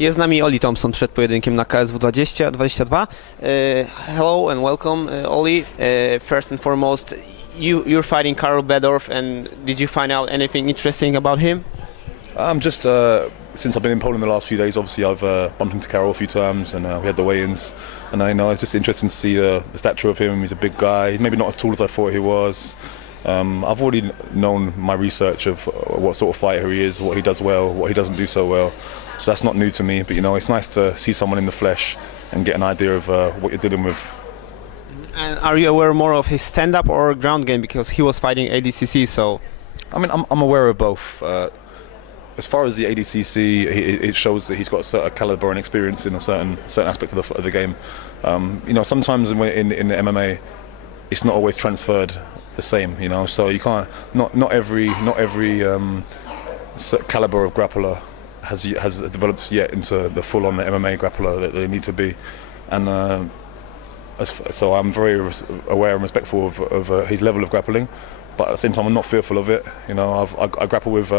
Jest z nami Oli Thompson przed pojedynkiem na KSW 2022. Hello and welcome, Oli. First and foremost, you're fighting Karola Bedorfa, and did you find out anything interesting about him? Just since I've been in Poland the last few days, obviously I've bumped into Karol a few times, and we had the weigh-ins, and I know it's just interesting to see the stature of him. He's a big guy. He's maybe not as tall as I thought he was. I've already known my research of what sort of fighter he is, what he does well, what he doesn't do so well. So that's not new to me, but you know, it's nice to see someone in the flesh and get an idea of what you're dealing with. And are you aware more of his stand-up or ground game, because he was fighting ADCC? So, I mean, I'm aware of both. As far as the ADCC, it shows that he's got a certain caliber and experience in a certain aspect of the game. You know, sometimes in the MMA, it's not always transferred the same. You know, so you can't. Not every caliber of grappler has developed yet into the full-on MMA grappler that they need to be, and so I'm very aware and respectful of his level of grappling, but at the same time I'm not fearful of it. You know, I grapple with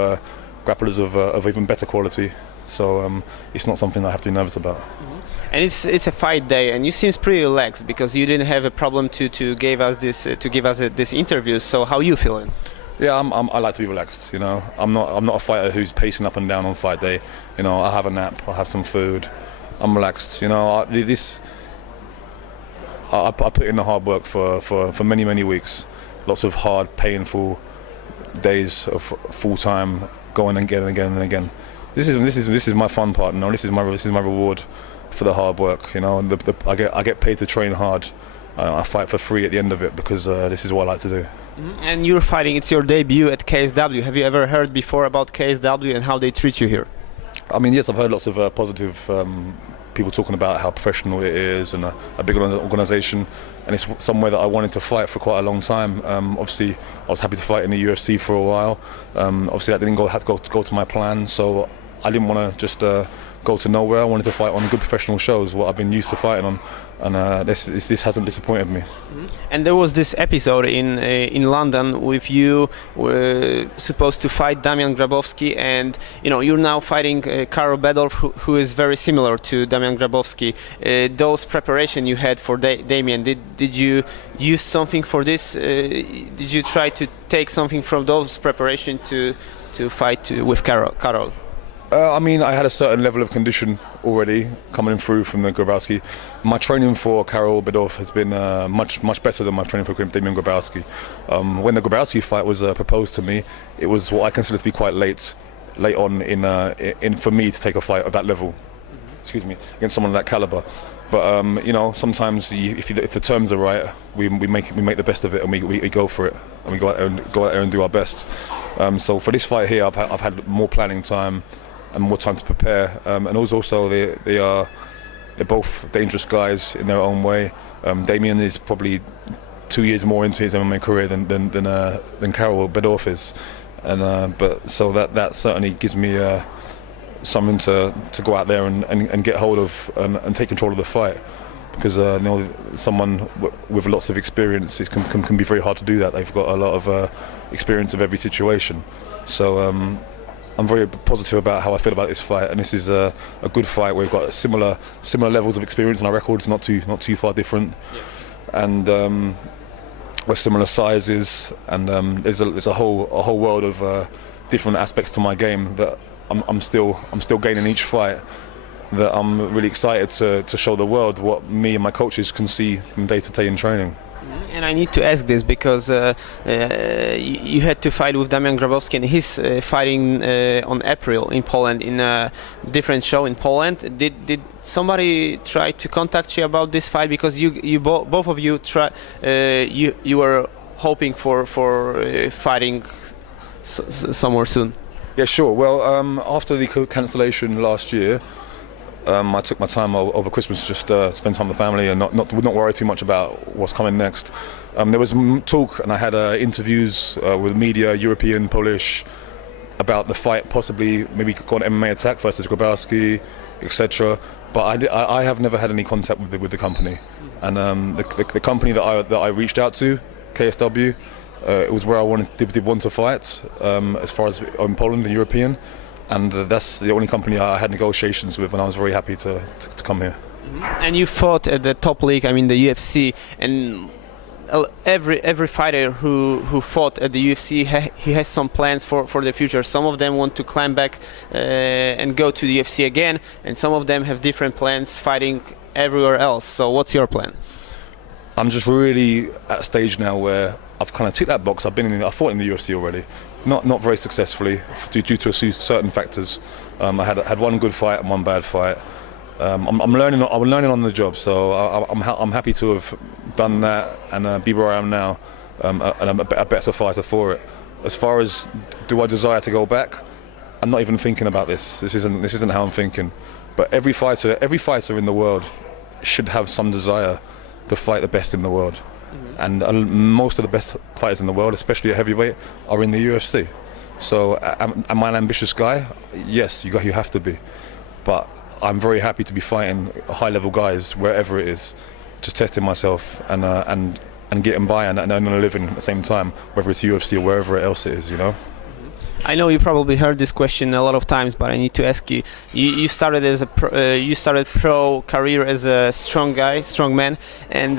grapplers of even better quality, so it's not something I have to be nervous about. and it's a fight day, and you seems pretty relaxed because you didn't have a problem to give us this interview. So how you feeling? Yeah, I like to be relaxed. You know, I'm not a fighter who's pacing up and down on fight day. You know, I have a nap, I have some food, I'm relaxed. You know, I put in the hard work for many weeks, lots of hard, painful days of full time going again and again and again. This is my fun part. No, this is my reward for the hard work. You know, I get paid to train hard. I fight for free at the end of it because this is what I like to do. And you're fighting, it's your debut at KSW. Have you ever heard before about KSW and how they treat you here? I mean, yes, I've heard lots of positive people talking about how professional it is and a big organisation, and it's somewhere that I wanted to fight for quite a long time. Obviously, I was happy to fight in the UFC for a while. Obviously, that didn't have to go to my plan, so I didn't want to just go to nowhere. I wanted to fight on good professional shows, what I've been used to fighting on, and this hasn't disappointed me. And there was this episode in London with you supposed to fight Damiana Grabowski, and you know you're now fighting Karola Bedorfa, who is very similar to Damiana Grabowski. Those preparation you had for Damian, did you use something for this? Did you try to take something from those preparation to fight with Karol? I mean, I had a certain level of condition already coming through from the Grabowski. My training for Karola Bedorfa has been much better than my training for Damiana Grabowski. When the Grabowski fight was proposed to me, it was what I consider to be quite late on in for me to take a fight of that level. Excuse me, against someone of that caliber. But you know, sometimes if the terms are right, we make the best of it, and we go for it, and we go out there and do our best. So for this fight here, I've had more planning time and more time to prepare, and also they're both dangerous guys in their own way. Damian is probably 2 years more into his MMA career than Karola Bedorfa is, and but so that certainly gives me something to go out there and get hold of and take control of the fight, because you know, someone with lots of experience, it can be very hard to do that. They've got a lot of experience of every situation, so I'm very positive about how I feel about this fight, and this is a good fight. We've got similar levels of experience, and our records not too far different. Yes. And we're similar sizes, and there's a whole world of different aspects to my game that I'm still gaining each fight. That I'm really excited to show the world what me and my coaches can see from day to day in training. And I need to ask this because you had to fight with Damiana Grabowski, and he's fighting on April in Poland in a different show in Poland. Did somebody try to contact you about this fight, because both of you you were hoping for fighting somewhere soon? Yeah, sure. Well, after the cancellation last year, I took my time over Christmas to just spend time with the family and not worry too much about what's coming next. There was talk, and I had interviews with media, European, Polish, about the fight, possibly maybe go on MMA attack versus Grabowski, etc. But I have never had any contact with the company, and the company that I reached out to, KSW, it was where I did want to fight as far as in Poland and European. and that's the only company I had negotiations with, and I was very happy to come here. And you fought at the top league, I mean the UFC, and every fighter who fought at the UFC, he has some plans for the future. Some of them want to climb back and go to the UFC again, and some of them have different plans fighting everywhere else. So what's your plan? I'm just really at a stage now where I've kind of ticked that box. I fought in the UFC already, not very successfully due to certain factors. I had one good fight and one bad fight. I'm learning on the job, so I'm happy to have done that and be where I am now, and a better fighter for it. As far as do I desire to go back, I'm not even thinking about this. This isn't how I'm thinking. But every fighter in the world should have some desire to fight the best in the world. And most of the best fighters in the world, especially at heavyweight, are in the UFC. So am I an ambitious guy? Yes, you have to be. But I'm very happy to be fighting high-level guys wherever it is, just testing myself and getting by and earning a living at the same time, whether it's UFC or wherever else it is, you know. I know you probably heard this question a lot of times, but I need to ask you. You started as you started pro career as a strong guy, strong man, and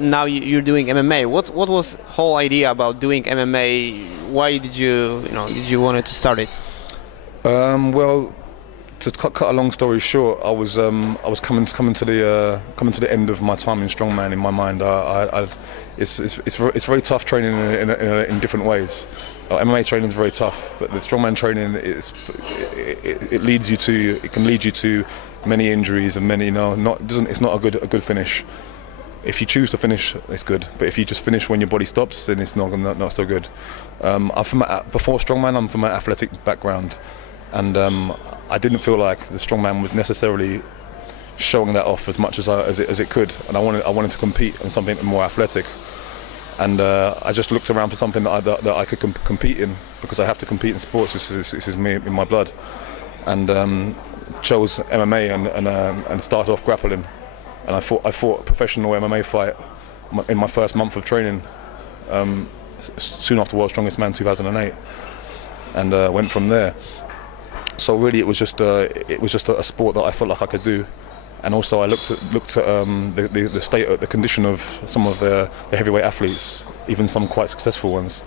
now you're doing MMA. What was the whole idea about doing MMA? Why did you wanted to start it? Well, to cut a long story short, I was coming to the end of my time in strongman. In my mind, it's very tough training in different ways. MMA training is very tough, but the strongman training it can lead you to many injuries and many it's not a good finish. If you choose to finish, it's good, but if you just finish when your body stops, then it's not so good. Before strongman, I'm from an athletic background, and I didn't feel like the strongman was necessarily showing that off as much as it could, and I wanted to compete in something more athletic. And I just looked around for something that I could compete in, because I have to compete in sports. This is me in my blood, and chose MMA and started off grappling. And I fought a professional MMA fight in my first month of training, soon after World's Strongest Man 2008, and went from there. So really, it was just a sport that I felt like I could do. And also I looked at the state, the condition of some of the heavyweight athletes, even some quite successful ones,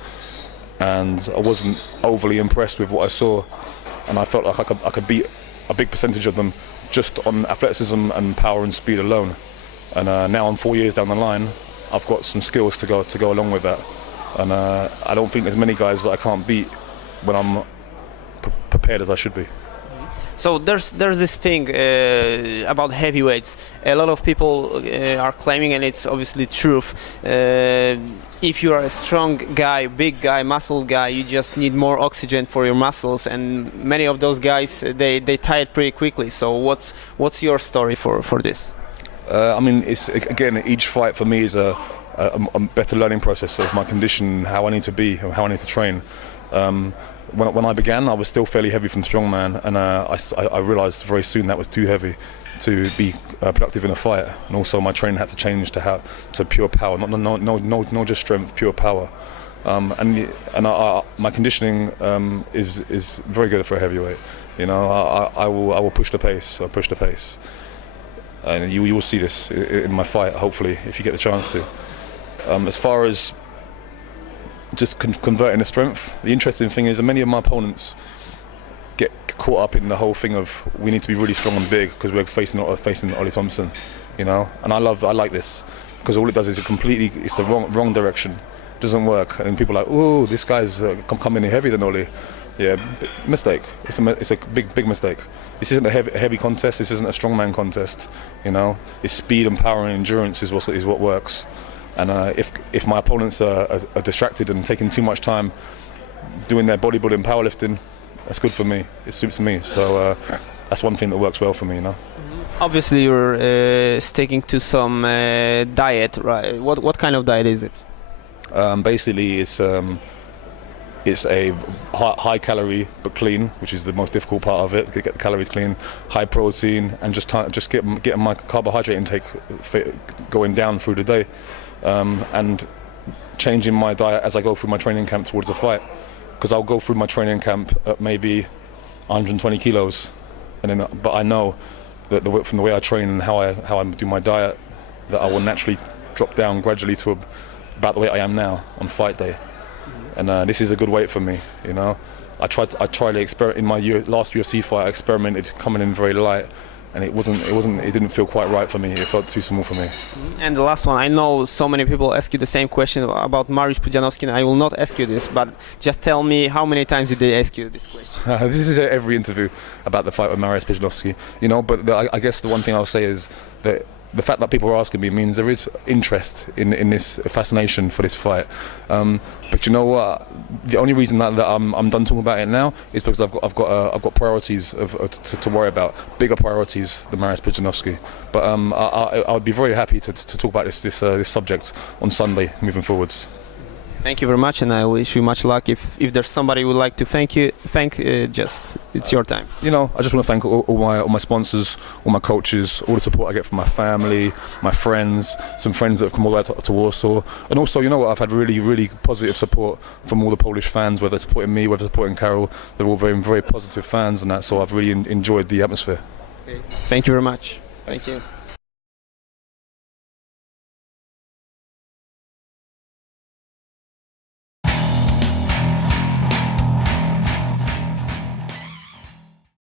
and I wasn't overly impressed with what I saw, and I felt like I could beat a big percentage of them just on athleticism and power and speed alone. And now I'm 4 years down the line, I've got some skills to go along with that, and I don't think there's many guys that I can't beat when I'm prepared as I should be. So there's this thing about heavyweights. A lot of people are claiming, and it's obviously truth. If you are a strong guy, big guy, muscle guy, you just need more oxygen for your muscles, and many of those guys they tire pretty quickly. So what's your story for this? I mean, it's again, each fight for me is a better learning process of my condition, how I need to be, how I need to train. When I began, I was still fairly heavy from strongman, and I realised very soon that was too heavy to be productive in a fight. And also, my training had to change to pure power, not just strength, pure power. My conditioning is very good for a heavyweight. You know, I will push the pace. I push the pace, and you will see this in my fight. Hopefully, if you get the chance to. As far as just converting the strength, the interesting thing is that many of my opponents get caught up in the whole thing of we need to be really strong and big because we're facing Oli Thompson, you know. And I like this, because all it does is it's the wrong direction. It doesn't work, and people are like, oh, this guy's coming in heavier than Oli. Yeah, mistake. It's a big mistake. This isn't a heavy contest. This isn't a strongman contest. You know, it's speed and power and endurance is what works. And if my opponents are distracted and taking too much time doing their bodybuilding, powerlifting, that's good for me. It suits me. So that's one thing that works well for me, you know. Obviously, you're sticking to some diet, right? What kind of diet is it? Basically, it's a high calorie but clean, which is the most difficult part of it. To get the calories clean, high protein, and just getting my carbohydrate intake going down through the day. And changing my diet as I go through my training camp towards the fight, because I'll go through my training camp at maybe 120 kilos, and then but I know that from the way I train and how I do my diet, that I will naturally drop down gradually to about the weight I am now on fight day, and this is a good weight for me. You know, I tried to experiment in my last UFC fight. I experimented coming in very light, and it didn't feel quite right for me. It felt too small for me. And the last one, I know so many people ask you the same question about Mariusz Pudzianowski, and I will not ask you this, but just tell me how many times did they ask you this question? This is every interview about the fight with Mariusz Pudzianowski, you know. But I guess the one thing I'll say is that the fact that people are asking me means there is interest in this fascination for this fight. But you know what? The only reason that I'm done talking about it now is because I've got priorities to worry about, bigger priorities than Mariusz Pudzianowski. But I would be very happy to talk about this subject on Sunday moving forwards. Thank you very much, and I wish you much luck. If there's somebody who would like to thank, just it's your time. You know, I just want to thank all my sponsors, all my coaches, all the support I get from my family, my friends, some friends that have come all the way to Warsaw, and also, you know what, I've had really positive support from all the Polish fans, whether they're supporting me, whether they're supporting Karol. They're all very positive fans, and that. So I've really enjoyed the atmosphere. Okay. Thank you very much. Thank you.